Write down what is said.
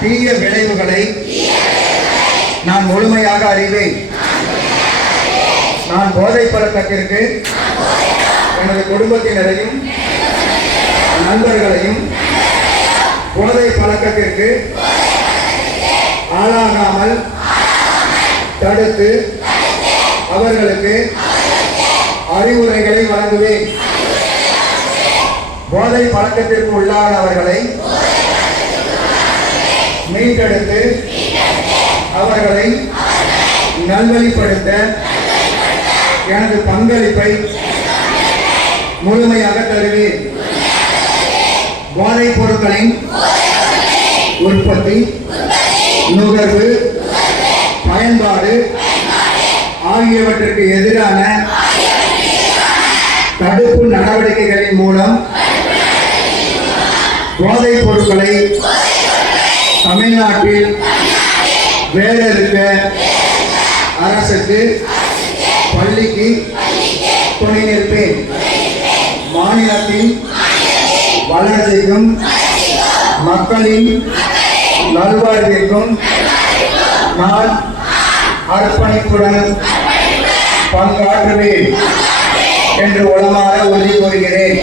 தீய விளைவுகளை நான் முழுமையாக அறிவேன். நான் போதை பழக்கத்திற்கு எனது குடும்பத்தினரையும் நண்பர்களையும் போதை பழக்கத்திற்கு ஆளாகாமல் தடுத்து அவர்களுக்கு அறிவுரைகளை வழங்குவேன். போதை பழக்கத்திற்கு உள்ளானவர்களை மீட்டெடுத்து அவர்களை நல்வழிப்படுத்த எனது பங்களிப்பை முழுமையாக தருவேன். போதைப் பொருட்களின் உற்பத்தி, நுகர்வு, பயன்பாடு ஆகியவற்றிற்கு எதிரான தடுப்பு நடவடிக்கைகளின் மூலம் போதைப் பொருட்களை தமிழ்நாட்டில் வேறறுக்க அரசுக்கு பள்ளிக்கு துணை நிற்பேன். மாநிலத்தின் வளர்ச்சிக்கும் மக்களின் நல்வாழ்விற்கும் நான் அர்ப்பணிப்புடன் பங்காற்றுவேன் என்று உளமாற உறுதி கூறுகிறேன்.